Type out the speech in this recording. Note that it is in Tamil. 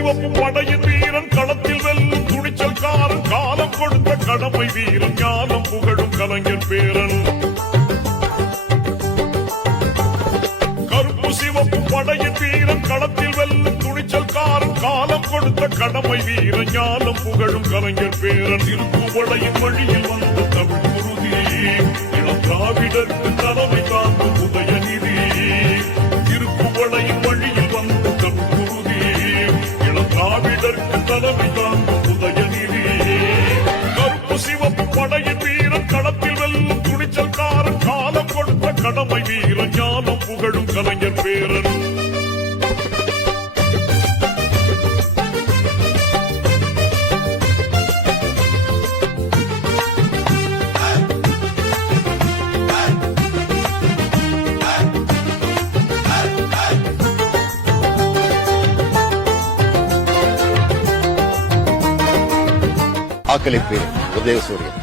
சிவப்பு படையின் வீரன் களத்தில் வெல்லும் துணிச்சல்காரன் காலம் கொடுத்த கடமை வீரன் ஞானம் புகழும் கலைஞர் பேரன் கருப்பு சிவப்பு படையின் வீரன் களத்தில் வெல்லும் துணிச்சல்காரன் காலம் கொடுத்த கடமை வீரன் ஞானம் புகழும் கலைஞர் பேரன் திருப்புவளையின் வழியில் வந்த தமிழ் குருதி இளம் திராவிடருக்கு தலைமை தாங்கும் உதயநிதி திருப்புவளையின் வழியில் வந்த தமிழ் குருதி இளம் திராவிடருக்கு தலைமை தாங்கும் உதயநிதி கருப்பு சிவப்பு படையின் வீரன் களத்தில் வெல்லும் துணிச்சல்காரன் காலம் கொடுத்த கடமை வீரன் ஞானம் புகழும் கலைஞர் பேரன் வாக்களிப்பேன் உதயசூரியன்.